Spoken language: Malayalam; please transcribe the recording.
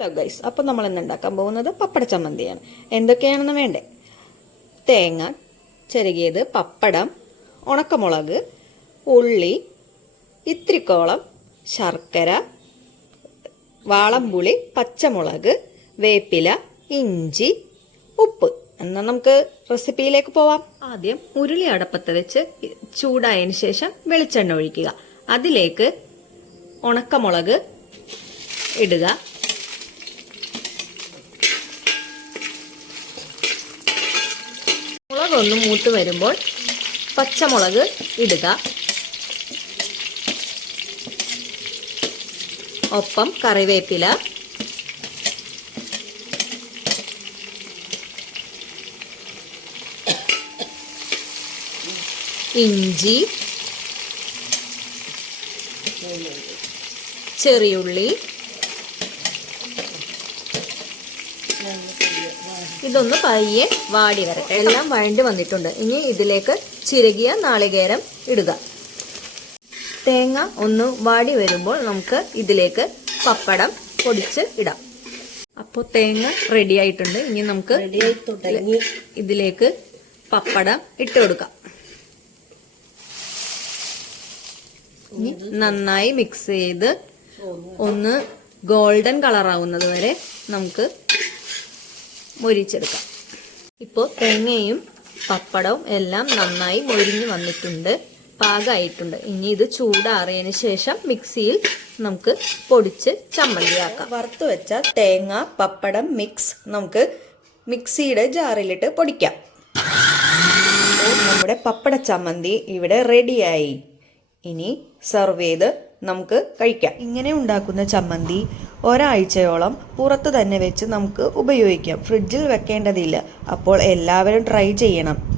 ഹലോ ഗൈസ് അപ്പോൾ നമ്മൾ ഇന്ന് ഉണ്ടാക്കാൻ പോകുന്നത് പപ്പട ചമ്മന്തിയാണ്. എന്തൊക്കെയാണെന്ന് വേണ്ടേ? തേങ്ങ ചെറുകിയത് പപ്പടം ഉണക്കമുളക് ഉള്ളി ഇത്തിരിക്കോളം ശർക്കര വാളംപുളി പച്ചമുളക് വേപ്പില ഇഞ്ചി ഉപ്പ്. എന്നാൽ നമുക്ക് റെസിപ്പിയിലേക്ക് പോവാം. ആദ്യം ഉരുളി അടപ്പത്ത് വെച്ച് ചൂടായതിനു ശേഷം വെളിച്ചെണ്ണ ഒഴിക്കുക. അതിലേക്ക് ഉണക്കമുളക് ഇടുക. മുളകൊന്ന് മൂത്ത് വരുമ്പോൾ പച്ചമുളക് ഇടുക. ഒപ്പം കറിവേപ്പില. ഇഞ്ചി. ചെറിയുള്ളി. ഇതൊന്ന് പയ്യെ വാടി വരട്ടെ. എല്ലാം വഴണ്ടി വന്നിട്ടുണ്ട്. ഇനി ഇതിലേക്ക് ചിരകിയ നാളികേരം ഇടുക. തേങ്ങ ഒന്ന് വാടി വരുമ്പോൾ നമുക്ക് ഇതിലേക്ക് പപ്പടം പൊടിച്ച് ഇടാം. അപ്പോൾ തേങ്ങ റെഡി ആയിട്ടുണ്ട്. ഇനി നമുക്ക് ഇതിലേക്ക് പപ്പടം ഇട്ട് കൊടുക്കാം. ഇനി നന്നായി മിക്സ് ചെയ്ത് ഒന്ന്. ഗോൾഡൻ കളർ ആവുന്നത് വരെ നമുക്ക് മൊരിച്ചെടുക്കാം. ഇപ്പോൾ തേങ്ങയും പപ്പടവും എല്ലാം നന്നായി മൊരിഞ്ഞ് വന്നിട്ടുണ്ട്. പാകമായിട്ടുണ്ട് ഇനി ഇത് ചൂടാറിയതിന് ശേഷം മിക്സിയിൽ നമുക്ക് പൊടിച്ച് ചമ്മന്തിയാക്കാം. വറുത്ത് വെച്ച തേങ്ങ പപ്പടം മിക്സ് നമുക്ക് മിക്സിയുടെ ജാറിലിട്ട് പൊടിക്കാം. നമ്മുടെ പപ്പട ചമ്മന്തി ഇവിടെ റെഡിയായി. ഇനി സെർവ് ചെയ്ത് നമുക്ക് കഴിക്കാം. ഇങ്ങനെ ഉണ്ടാക്കുന്ന ചമ്മന്തി ഒരാഴ്ചയോളം പുറത്ത് തന്നെ വെച്ച് നമുക്ക് ഉപയോഗിക്കാം. ഫ്രിഡ്ജിൽ വെക്കേണ്ടതില്ല. അപ്പോൾ എല്ലാവരും ട്രൈ ചെയ്യണം.